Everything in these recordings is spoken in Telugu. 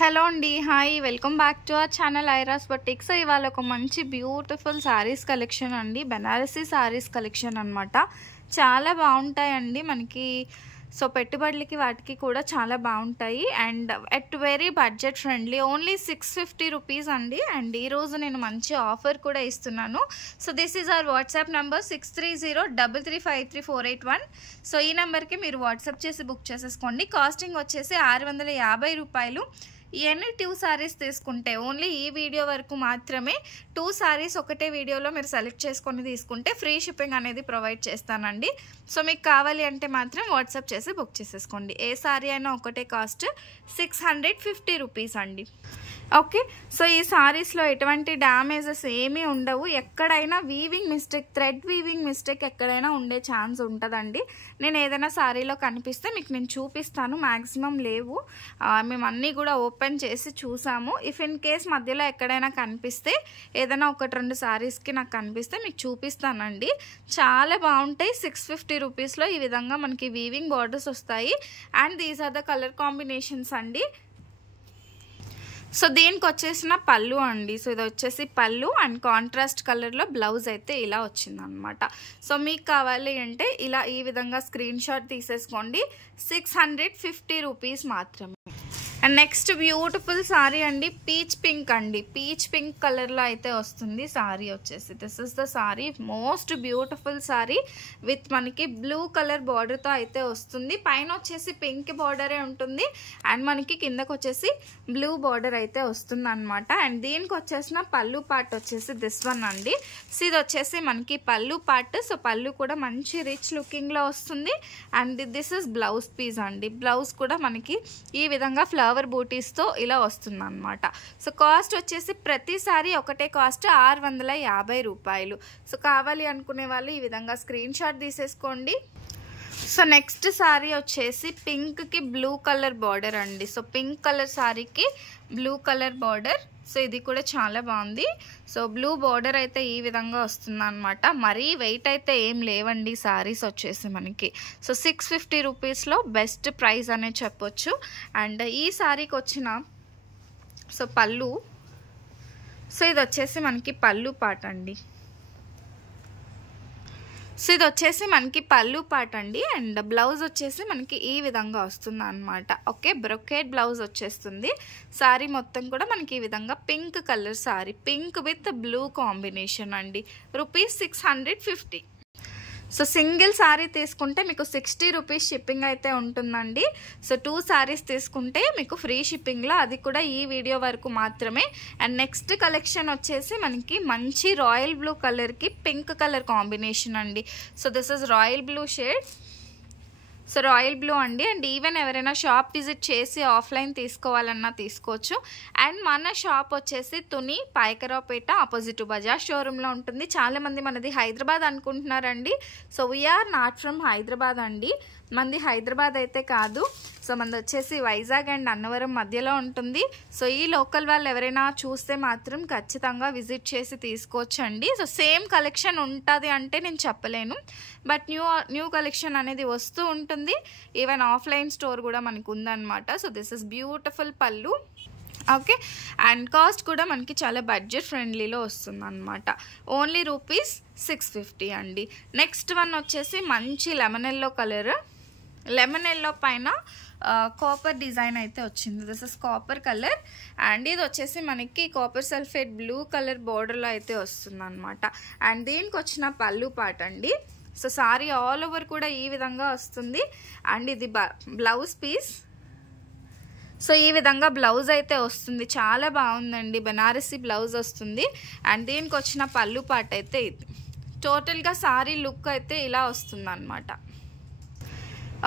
హలో అండి, hi, welcome back to our channel Airas boutique. So ఇవాళ ఒక మంచి బ్యూటిఫుల్ శారీస్ కలెక్షన్ అండి, బెనారసీ శారీస్ కలెక్షన్ అనమాట. చాలా బాగుంటాయండి మనకి. సో పెట్టుబడులకి వాటికి కూడా చాలా బాగుంటాయి and at very budget friendly, only 650 rupees అండి. అండ్ ఈరోజు నేను మంచి ఆఫర్ కూడా ఇస్తున్నాను. So this is our WhatsApp number 6303353481. So ఈ నెంబర్కి మీరు వాట్సాప్ చేసి బుక్ చేసేసుకోండి. కాస్టింగ్ వచ్చేసి 650 రూపాయలు. ఎన్ని 2 సారీస్ తీసుకుంటే, ఓన్లీ ఈ వీడియో వరకు మాత్రమే 2 సారీస్ ఒకటే వీడియోలో మీరు సెలెక్ట్ చేసుకొని తీసుకుంటే ఫ్రీ షిప్పింగ్ అనేది ప్రొవైడ్ చేస్తానండి. సో మీకు కావాలి అంటే మాత్రం వాట్సాప్ చేసి బుక్ చేసేసుకోండి. ఏ సారీ అయినా ఒకటే కాస్ట్ 650 రూపీస్ అండి. ఓకే, సో ఈ సారీస్లో ఎటువంటి డ్యామేజెస్ ఏమీ ఉండవు. ఎక్కడైనా weaving mistake, thread weaving mistake ఎక్కడైనా ఉండే ఛాన్స్ ఉంటుందండి. నేను ఏదైనా సారీలో కనిపిస్తే మీకు నేను చూపిస్తాను. మ్యాక్సిమం లేవు, మేము అన్నీ కూడా ఓపెన్ చేసి చూసాము. ఇఫ్ ఇన్ కేస్ మధ్యలో ఎక్కడైనా కనిపిస్తే, ఏదైనా 1-2 సారీస్కి నాకు కనిపిస్తే మీకు చూపిస్తానండి. చాలా బాగుంటాయి. 650 రూపీస్లో ఈ విధంగా మనకి వీవింగ్ బార్డర్స్ వస్తాయి. And these are the colour combinations అండి. సో దీనికి వచ్చేసిన పళ్ళు అండి. సో ఇది వచ్చేసి పళ్ళు అండ్ కాంట్రాస్ట్ కలర్లో బ్లౌజ్ అయితే ఇలా వచ్చిందనమాట. సో మీకు కావాలి అంటే ఇలా ఈ విధంగా స్క్రీన్ షాట్ తీసేసుకోండి. 650 రూపీస్ మాత్రమే. అండ్ నెక్స్ట్ బ్యూటిఫుల్ సారీ అండి, పీచ్ పింక్ అండి. పీచ్ పింక్ కలర్లో అయితే వస్తుంది సారీ వచ్చేసి. This is the sorry, most beautiful sorry with మనకి బ్లూ కలర్ బార్డర్తో అయితే వస్తుంది. పైన వచ్చేసి పింక్ బార్డరే ఉంటుంది అండ్ మనకి కిందకు వచ్చేసి బ్లూ బార్డర్ అయితే వస్తుంది అనమాట. అండ్ దీనికి వచ్చేసిన పళ్ళు పార్ట్ వచ్చేసి దిస్ వన్ అండి. సో ఇది వచ్చేసి మనకి పళ్ళు పార్ట్. సో పళ్ళు కూడా మంచి రిచ్ లుకింగ్లో వస్తుంది. And this is blouse piece అండి. బ్లౌజ్ కూడా మనకి ఈ విధంగా ఫ్లవర్ బూటీస్తో ఇలా వస్తుంది అనమాట. సో కాస్ట్ వచ్చేసి ప్రతిసారి ఒకటే కాస్ట్ 650 రూపాయలు. సో కావాలి అనుకునే వాళ్ళు ఈ విధంగా స్క్రీన్ షాట్ తీసేసుకోండి. సో నెక్స్ట్ సారీ వచ్చేసి పింక్కి బ్లూ కలర్ బార్డర్ అండి. సో పింక్ కలర్ సారీకి బ్లూ కలర్ బార్డర్. సో ఇది కూడా చాలా బాగుంది. సో బ్లూ బార్డర్ అయితే ఈ విధంగా వస్తుంది అనమాట. మరీ వెయిట్ అయితే ఏం లేవండి సారీస్ వచ్చేసి మనకి. సో 650 రూపీస్లో బెస్ట్ ప్రైస్ అనే చెప్పొచ్చు. అండ్ ఈ సారీకి వచ్చిన సో పళ్ళు, సో ఇది వచ్చేసి మనకి పళ్ళు పాట అండి. సో ఇది వచ్చేసి మనకి పళ్ళు పాట అండి. అండ్ బ్లౌజ్ వచ్చేసి మనకి ఈ విధంగా వస్తుంది అనమాట. ఓకే, బ్రొకేట్ బ్లౌజ్ వచ్చేస్తుంది. సారీ మొత్తం కూడా మనకి ఈ విధంగా pink colour sorry, pink with blue combination అండి. రూపీస్ 650. సో సింగిల్ సారీ తీసుకుంటే మీకు 60 రూపీస్ షిప్పింగ్ అయితే ఉంటుందండి. సో 2 సారీస్ తీసుకుంటే మీకు ఫ్రీ షిప్పింగ్లో, అది కూడా ఈ వీడియో వరకు మాత్రమే. అండ్ నెక్స్ట్ కలెక్షన్ వచ్చేసి మనకి మంచి రాయల్ బ్లూ కలర్కి పింక్ కలర్ కాంబినేషన్ అండి. So this is royal blue shade. So royal blue అండి. అండ్ ఈవెన్ ఎవరైనా షాప్ విజిట్ చేసి ఆఫ్లైన్ తీసుకోవాలన్నా తీసుకోవచ్చు. అండ్ మన షాప్ వచ్చేసి తుని, పాయకరావుపేట, ఆపోజిట్ బజాజ్ షోరూంలో ఉంటుంది. చాలామంది మనది హైదరాబాద్ అనుకుంటున్నారండి. So we are not from Hyderabad అండి. మనది హైదరాబాద్ అయితే కాదు. సో మనది వచ్చేసి వైజాగ్ అండ్ అన్నవరం మధ్యలో ఉంటుంది. సో ఈ లోకల్ వాళ్ళు ఎవరైనా చూస్తే మాత్రం ఖచ్చితంగా విజిట్ చేసి తీసుకోవచ్చండి. సో సేమ్ కలెక్షన్ ఉంటుంది అంటే నేను చెప్పలేను, బట్ న్యూ కలెక్షన్ అనేది వస్తూ ఉంటుంది. ఈవెన్ ఆఫ్లైన్ స్టోర్ కూడా మనకు ఉందన్నమాట. సో దిస్ ఇస్ బ్యూటిఫుల్ పళ్ళు. ఓకే, అండ్ కాస్ట్ కూడా మనకి చాలా బడ్జెట్ ఫ్రెండ్లీలో వస్తుంది అనమాట. ఓన్లీ రూపీస్ 650 అండి. నెక్స్ట్ వన్ వచ్చేసి మంచి lemon yellow colour. Lemon yellow పైన కాపర్ డిజైన్ అయితే వచ్చింది. This is copper colour. And ఇది వచ్చేసి మనకి కాపర్ సల్ఫేట్ బ్లూ కలర్ బోర్డర్లో అయితే వస్తుంది అనమాట. అండ్ దీనికి వచ్చిన పళ్ళు పాట అండి. సో సారీ ఆల్ ఓవర్ కూడా ఈ విధంగా వస్తుంది. అండ్ ఇది బ్లౌజ్ పీస్. సో ఈ విధంగా బ్లౌజ్ అయితే వస్తుంది. చాలా బాగుందండి, బెనారసీ బ్లౌజ్ వస్తుంది. అండ్ దీనికి వచ్చిన పళ్ళు పాట అయితే ఇది. టోటల్గా సారీ లుక్ అయితే ఇలా వస్తుంది అనమాట.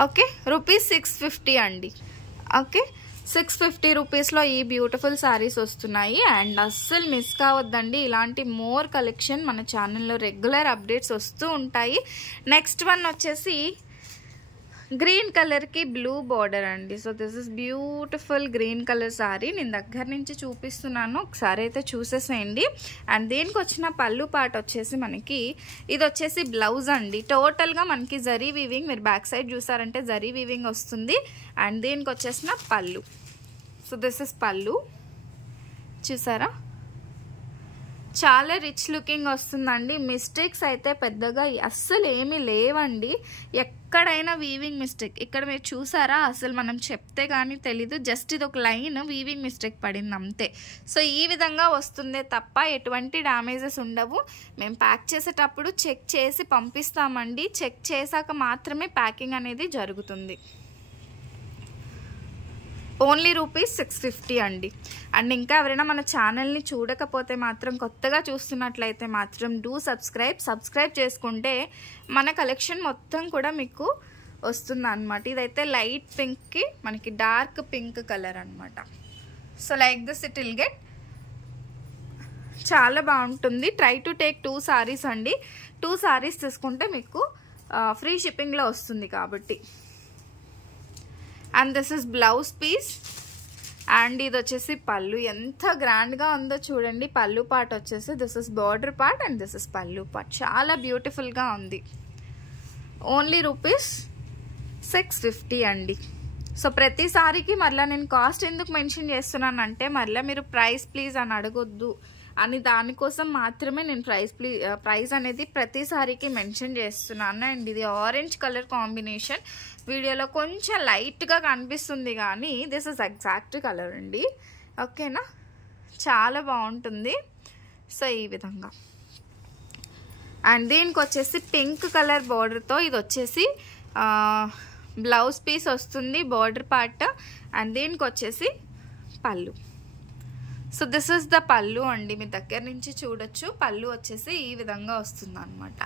ఓకే, రూపీస్ 650 అండి. ఓకే, 650 రూపీస్లో ఈ బ్యూటిఫుల్ సారీస్ వస్తున్నాయి. అండ్ అస్సలు మిస్ కావద్దండి, ఇలాంటి మోర్ కలెక్షన్ మన ఛానల్లో రెగ్యులర్ అప్డేట్స్ వస్తూ ఉంటాయి. నెక్స్ట్ వన్ వచ్చేసి గ్రీన్ కలర్కి బ్లూ బార్డర్ అండి. So this is beautiful green colour sorry. నేను దగ్గర నుంచి చూపిస్తున్నాను, ఒకసారి అయితే చూసేసేయండి. అండ్ దీనికి వచ్చిన పళ్ళు పాట వచ్చేసి మనకి ఇది వచ్చేసి బ్లౌజ్ అండి. టోటల్గా మనకి జరీ వీవింగ్, మీరు బ్యాక్ సైడ్ చూసారంటే జరీ వీవింగ్ వస్తుంది. అండ్ దీనికి వచ్చేసిన పళ్ళు. సో దిస్ ఇస్ పళ్ళు, చూసారా చాలా రిచ్ లుకింగ్ వస్తుందండి. మిస్టేక్స్ అయితే పెద్దగా అస్సలు ఏమీ లేవండి, ఎక్కడైనా వీవింగ్ మిస్టేక్. ఇక్కడ మీరు చూసారా, అసలు మనం చెప్తే కానీ తెలీదు, జస్ట్ ఇది ఒక లైన్ వీవింగ్ మిస్టేక్ పడింది అంతే. సో ఈ విధంగా వస్తుందే తప్ప ఎటువంటి డ్యామేజెస్ ఉండవు. మేము ప్యాక్ చేసేటప్పుడు చెక్ చేసి పంపిస్తామండి, చెక్ చేశాక మాత్రమే ప్యాకింగ్ అనేది జరుగుతుంది. ఓన్లీ ₹650 అండి. అండ్ ఇంకా ఎవరైనా మన ఛానల్ని చూడకపోతే మాత్రం, కొత్తగా చూస్తున్నట్లయితే మాత్రం సబ్స్క్రైబ్ చేసుకుంటే మన కలెక్షన్ మొత్తం కూడా మీకు వస్తుంది అనమాట. ఇదైతే లైట్ పింక్కి మనకి డార్క్ పింక్ కలర్ అనమాట. So like this it will get, చాలా బాగుంటుంది. ట్రై టు టేక్ 2 సారీస్ అండి. 2 సారీస్ తీసుకుంటే మీకు ఫ్రీ షిప్పింగ్లో వస్తుంది కాబట్టి. And this is blouse piece. And ఇది వచ్చేసి పళ్ళు, ఎంత గ్రాండ్గా ఉందో చూడండి. పళ్ళు పార్ట్ వచ్చేసి this is border part and this is పళ్ళు పార్ట్, చాలా బ్యూటిఫుల్గా ఉంది. ఓన్లీ ₹650 అండి. సో ప్రతి సారీకి మరలా నేను కాస్ట్ ఎందుకు మెన్షన్ చేస్తున్నానంటే, మరలా మీరు ప్రైస్ ప్లీజ్ అని అడగొద్దు అని, దానికోసం మాత్రమే నేను ప్రైస్ అనేది ప్రతిసారికి మెన్షన్ చేస్తున్నాను. అండ్ ఇది ఆరెంజ్ కలర్ కాంబినేషన్, వీడియోలో కొంచెం లైట్గా కనిపిస్తుంది కానీ దిస్ ఇస్ ఎగ్జాక్ట్ కలర్ అండి. ఓకేనా, చాలా బాగుంటుంది. సో ఈ విధంగా. అండ్ దీనికి వచ్చేసి పింక్ కలర్ బార్డర్తో ఇది వచ్చేసి బ్లౌజ్ పీస్ వస్తుంది, బార్డర్ పార్ట్. అండ్ దీనికి వచ్చేసి పళ్ళు. సో దిస్ ఇస్ ద పళ్ళు అండి, మీ దగ్గర నుంచి చూడొచ్చు. పళ్ళు వచ్చేసి ఈ విధంగా వస్తుంది అనమాట.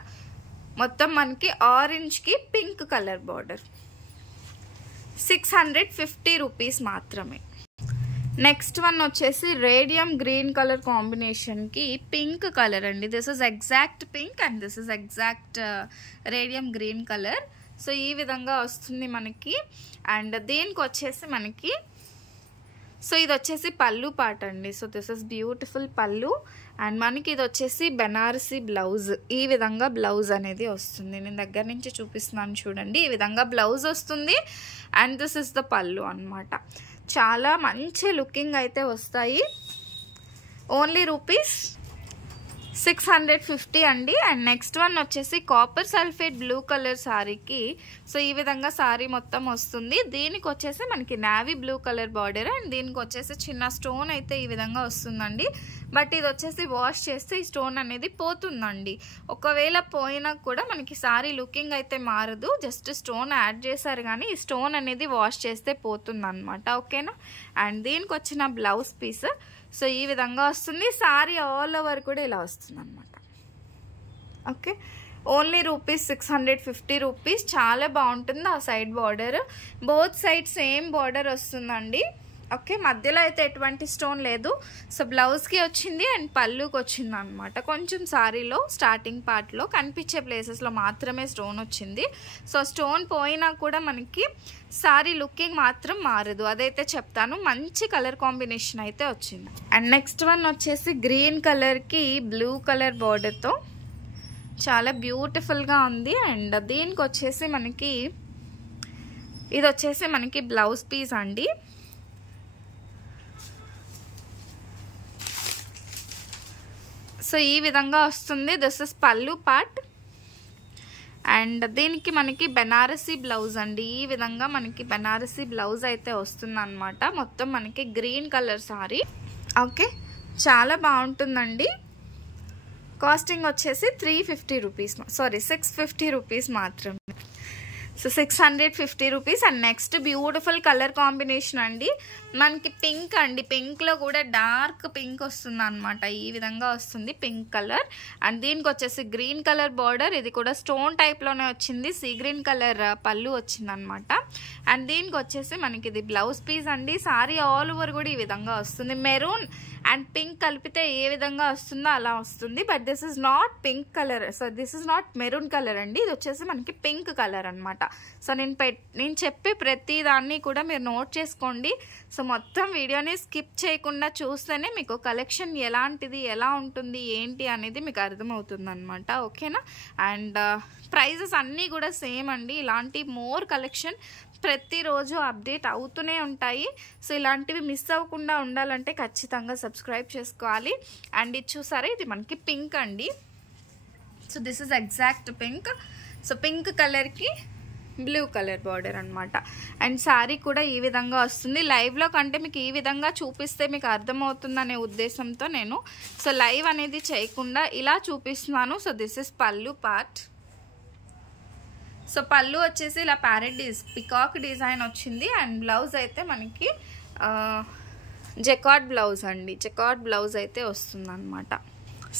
మొత్తం మనకి ఆరెంజ్కి పింక్ కలర్ బార్డర్. ₹650 మాత్రమే. నెక్స్ట్ వన్ వచ్చేసి రేడియం గ్రీన్ కలర్ కాంబినేషన్కి పింక్ కలర్ అండి. This is exact pink and this is exact radium green colour. So ఈ విధంగా వస్తుంది మనకి. అండ్ దీనికి వచ్చేసి మనకి, సో ఇది వచ్చేసి పళ్ళు పార్ట్ అండి. సో దిస్ ఇస్ బ్యూటిఫుల్ పళ్ళు. అండ్ మనకి ఇది వచ్చేసి బెనారసీ బ్లౌజ్, ఈ విధంగా బ్లౌజ్ అనేది వస్తుంది. నేను దగ్గర నుంచి చూపిస్తున్నాను చూడండి, ఈ విధంగా బ్లౌజ్ వస్తుంది. అండ్ దిస్ ఇస్ ద పళ్ళు అనమాట. చాలా మంచి లుకింగ్ అయితే వస్తాయి. ఓన్లీ ₹650 అండి. అండ్ నెక్స్ట్ వన్ వచ్చేసి కాపర్ సల్ఫేట్ బ్లూ కలర్ సారీకి, సో ఈ విధంగా సారీ మొత్తం వస్తుంది. దీనికి వచ్చేసి మనకి navy blue colour border and దీనికి వచ్చేసి చిన్న స్టోన్ అయితే ఈ విధంగా వస్తుందండి. బట్ ఇది వచ్చేసి వాష్ చేస్తే ఈ స్టోన్ అనేది పోతుందండి. ఒకవేళ పోయినా కూడా మనకి సారీ లుకింగ్ అయితే మారదు, జస్ట్ స్టోన్ యాడ్ చేశారు కానీ ఈ స్టోన్ అనేది వాష్ చేస్తే పోతుంది అనమాట. ఓకేనా. అండ్ దీనికి వచ్చిన బ్లౌజ్ పీస్ సో ఈ విధంగా వస్తుంది. సారీ ఆల్ ఓవర్ కూడా ఇలా వస్తుంది అనమాట. Okay, only ₹650. చాలా బాగుంటుంది. ఆ side border, both side same border వస్తుందండి. ఓకే, మధ్యలో అయితే ఎటువంటి స్టోన్ లేదు. సో బ్లౌజ్కి వచ్చింది అండ్ పళ్ళుకి వచ్చింది అనమాట. కొంచెం సారీలో స్టార్టింగ్ పార్ట్లో కనిపించే ప్లేసెస్లో మాత్రమే స్టోన్ వచ్చింది. సో స్టోన్ పోయినా కూడా మనకి సారీ లుకింగ్ మాత్రం మారదు, అదైతే చెప్తాను. మంచి కలర్ కాంబినేషన్ అయితే వచ్చింది. అండ్ నెక్స్ట్ వన్ వచ్చేసి గ్రీన్ కలర్కి బ్లూ కలర్ బార్డర్తో చాలా బ్యూటిఫుల్గా ఉంది. అండ్ దీనికి వచ్చేసి మనకి ఇది వచ్చేసి మనకి బ్లౌజ్ పీస్ అండి. సో ఈ విధంగా వస్తుంది. దిస్ ఇస్ పళ్ళు పార్ట్. అండ్ దీనికి మనకి బెనారసీ బ్లౌజ్ అండి. ఈ విధంగా మనకి బెనారసీ బ్లౌజ్ అయితే వస్తుంది అనమాట. మొత్తం మనకి గ్రీన్ కలర్ సారీ. ఓకే, చాలా బాగుంటుందండి. కాస్టింగ్ వచ్చేసి ₹650 మాత్రమే. So ₹650. And next beautiful colour combination అండి. మనకి పింక్ అండి, పింక్లో కూడా డార్క్ పింక్ వస్తుంది అనమాట. ఈ విధంగా వస్తుంది పింక్ కలర్. అండ్ దీనికి వచ్చేసి గ్రీన్ కలర్ బార్డర్, ఇది కూడా స్టోన్ టైప్లోనే వచ్చింది. సీ గ్రీన్ కలర్ పళ్ళు వచ్చింది అనమాట. అండ్ దీనికి వచ్చేసి మనకి ఇది బ్లౌజ్ పీస్ అండి. సారీ ఆల్ ఓవర్ కూడా ఈ విధంగా వస్తుంది. మెరూన్ అండ్ పింక్ కలిపితే ఏ విధంగా వస్తుందో అలా వస్తుంది. But this is not pink colour, so this is not maroon colour అండి. ఇది వచ్చేసి మనకి పింక్ కలర్ అనమాట. సో నేను చెప్పే ప్రతి దాన్ని కూడా మీరు నోట్ చేసుకోండి. సో మొత్తం వీడియోని స్కిప్ చేయకుండా చూస్తేనే మీకు కలెక్షన్ ఎలాంటిది, ఎలా ఉంటుంది, ఏంటి అనేది మీకు అర్థమవుతుంది అనమాట. ఓకేనా? అండ్ ప్రైజెస్ అన్నీ కూడా సేమ్ అండి. ఇలాంటి మోర్ కలెక్షన్ ప్రతిరోజు అప్డేట్ అవుతూనే ఉంటాయి. సో ఇలాంటివి మిస్ అవ్వకుండా ఉండాలంటే ఖచ్చితంగా సబ్స్క్రైబ్ చేసుకోవాలి. అండ్ ఇది చూసారా, ఇది మనకి పింక్ అండి. So this is exact pink. So pink కలర్కి బ్లూ కలర్ బార్డర్ అనమాట. అండ్ శారీ కూడా ఈ విధంగా వస్తుంది. లైవ్లో కంటే మీకు ఈ విధంగా చూపిస్తే మీకు అర్థమవుతుందనే ఉద్దేశంతో నేను సో లైవ్ అనేది చేయకుండా ఇలా చూపిస్తున్నాను. సో దిస్ ఇస్ పళ్ళు పార్ట్. సో పళ్ళు వచ్చేసి ఇలా ప్యారెట్ పికాక్ డిజైన్ వచ్చింది. అండ్ బ్లౌజ్ అయితే మనకి జకార్డ్ బ్లౌజ్ అండి. జకార్డ్ బ్లౌజ్ అయితే వస్తుంది అనమాట.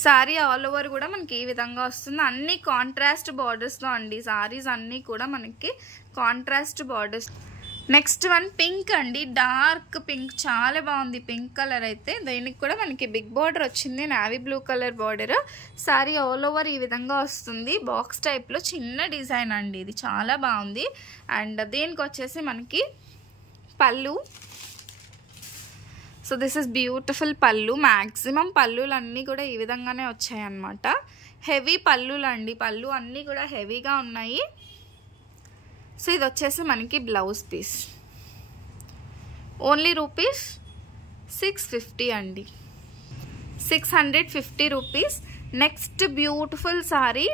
శారీ ఆల్ ఓవర్ కూడా మనకి ఈ విధంగా వస్తుంది. అన్ని కాంట్రాస్ట్ బార్డర్స్లో అండి. శారీస్ అన్నీ కూడా మనకి contrast borders. Next one pink అండి. డార్క్ పింక్, చాలా బాగుంది పింక్ కలర్ అయితే. దీనికి కూడా మనకి బిగ్ బార్డర్ వచ్చింది, navy blue colour border. Sari all over ఈ విధంగా వస్తుంది. బాక్స్ టైప్లో చిన్న డిజైన్ అండి, ఇది చాలా బాగుంది. అండ్ దీనికి వచ్చేసి మనకి పళ్ళు. సో దిస్ ఇస్ బ్యూటిఫుల్ పళ్ళు. మ్యాక్సిమం పళ్ళులన్నీ కూడా ఈ విధంగానే వచ్చాయన్నమాట. హెవీ పళ్ళులు అండి, పళ్ళు అన్నీ కూడా హెవీగా ఉన్నాయి. సో ఇది వచ్చేసి మనకి బ్లౌజ్ పీస్. ఓన్లీ రూపీస్ 650 అండి, 650 rupees. Next beautiful sari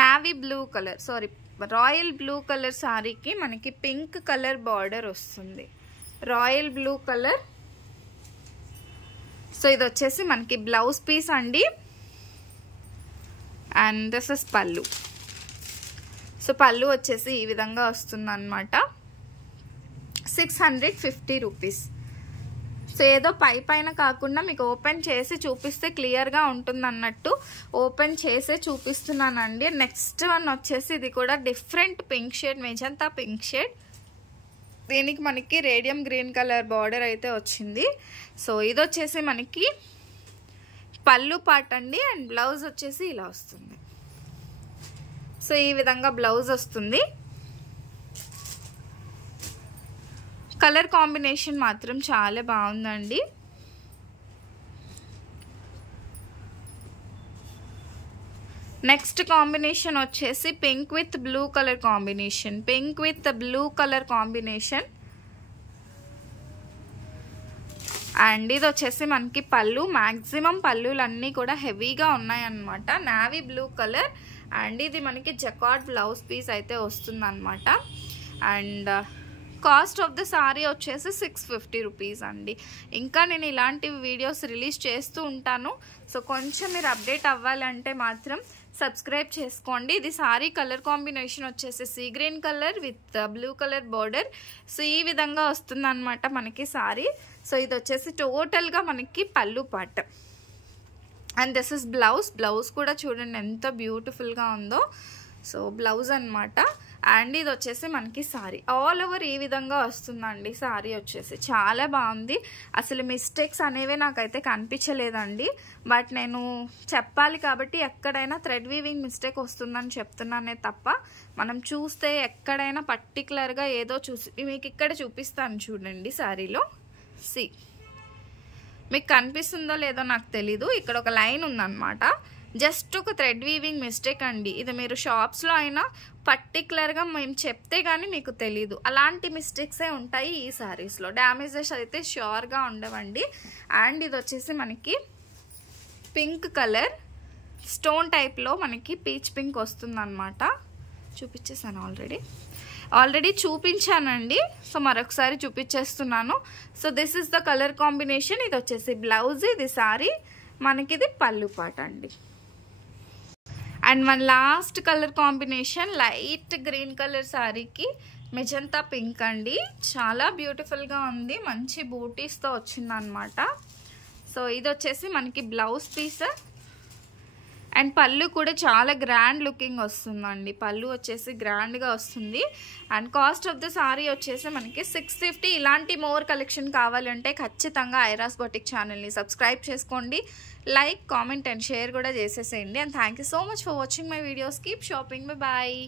navy blue colour, sari royal blue colour సారీకి మనకి పింక్ కలర్ బార్డర్ వస్తుంది. Royal blue colour. సో ఇది వచ్చేసి మనకి బ్లౌజ్ పీస్ అండి. And this is pallu. So pallu వచ్చేసి ఈ విధంగా వస్తుంది అనమాట. 650 రూపీస్. సో ఏదో పైన కాకుండా మీకు ఓపెన్ చేసి చూపిస్తే క్లియర్గా ఉంటుంది అన్నట్టు ఓపెన్ చేసే చూపిస్తున్నానండి. నెక్స్ట్ వన్ వచ్చేసి ఇది కూడా different pink shade, magenta pink shade. దీనికి మనకి రేడియం గ్రీన్ కలర్ బార్డర్ అయితే వచ్చింది. సో ఇది వచ్చేసి మనకి పళ్ళు పార్ట్ అండి. అండ్ బ్లౌజ్ వచ్చేసి ఇలా వస్తుంది. సో ఈ విధంగా బ్లౌజ్ వస్తుంది. కలర్ కాంబినేషన్ మాత్రం చాలా బాగుందండి. నెక్స్ట్ కాంబినేషన్ వచ్చేసి pink with blue colour combination. Pink with blue colour combination. And ఇది వచ్చేసి మనకి పళ్ళు. మ్యాక్సిమం పళ్ళులన్నీ కూడా హెవీగా ఉన్నాయన్నమాట. Navy blue colour. అండ్ ఇది మనకి జకార్డ్ బ్లౌజ్ పీస్ అయితే వస్తుంది అనమాట. And cost of the sari వచ్చేసి 650 రూపీస్ అండి. ఇంకా నేను ఇలాంటి వీడియోస్ రిలీజ్ చేస్తూ ఉంటాను. సో కొంచెం మీరు అప్డేట్ అవ్వాలంటే మాత్రం సబ్స్క్రైబ్ చేసుకోండి. ఇది సారీ కలర్ కాంబినేషన్ వచ్చేసి sea green colour with blue colour border. So ఈ విధంగా వస్తుంది అనమాట మనకి సారీ. సో ఇది వచ్చేసి టోటల్గా మనకి పళ్ళు part. And this is blouse. Blouse కూడా చూడండి ఎంత బ్యూటిఫుల్గా ఉందో. సో బ్లౌజ్ అనమాట. అండ్ ఇది వచ్చేసి మనకి సారీ ఆల్ ఓవర్ ఈ విధంగా వస్తుందండి. సారీ వచ్చేసి చాలా బాగుంది. అసలు మిస్టేక్స్ అనేవి నాకైతే కనిపించలేదండి. బట్ నేను చెప్పాలి కాబట్టి ఎక్కడైనా థ్రెడ్ వీవింగ్ మిస్టేక్ వస్తుందని చెప్తున్నానే తప్ప మనం చూస్తే ఎక్కడైనా పర్టికులర్గా ఏదో చూసి మీకు ఇక్కడ చూపిస్తాను చూడండి. సారీలో మీకు కనిపిస్తుందో లేదో నాకు తెలీదు. ఇక్కడ ఒక లైన్ ఉందన్నమాట. జస్ట్ ఒక థ్రెడ్ వీవింగ్ మిస్టేక్ అండి. ఇది మీరు షాప్స్లో అయినా పర్టికులర్గా మేము చెప్తే కానీ మీకు తెలీదు. అలాంటి మిస్టేక్సే ఉంటాయి ఈ శారీస్లో. డ్యామేజెస్ అయితే ష్యూర్గా ఉండవండి. అండ్ ఇది వచ్చేసి మనకి పింక్ కలర్ స్టోన్ టైప్లో మనకి పీచ్ పింక్ వస్తుంది అనమాట. చూపించేసాను ఆల్రెడీ చూపించానండి. సో మరొకసారి చూపించేస్తున్నాను. So this is the colour combination. ఇది వచ్చేసి బ్లౌజ్, ఇది సారీ, మనకి ఇది పళ్ళు పాట అండి. అండ్ మన last colour combination light green colour సారీకి మెజంతా పింక్ అండి. చాలా బ్యూటిఫుల్గా ఉంది. మంచి బూటీస్తో వచ్చిందనమాట. సో ఇది వచ్చేసి మనకి బ్లౌజ్ పీస్. అండ్ పళ్ళు కూడా చాలా గ్రాండ్ లుకింగ్ వస్తుందండి. పళ్ళు వచ్చేసి గ్రాండ్గా వస్తుంది. And cost of the sari వచ్చేసి మనకి 650. ఇలాంటి మోర్ కలెక్షన్ కావాలంటే ఖచ్చితంగా ఐరాస్ బొటిక్ ఛానల్ని సబ్స్క్రైబ్ చేసుకోండి. లైక్, కామెంట్ అండ్ షేర్ కూడా చేసేసేయండి. And thank you so much for watching my videos. Keep shopping. Bye.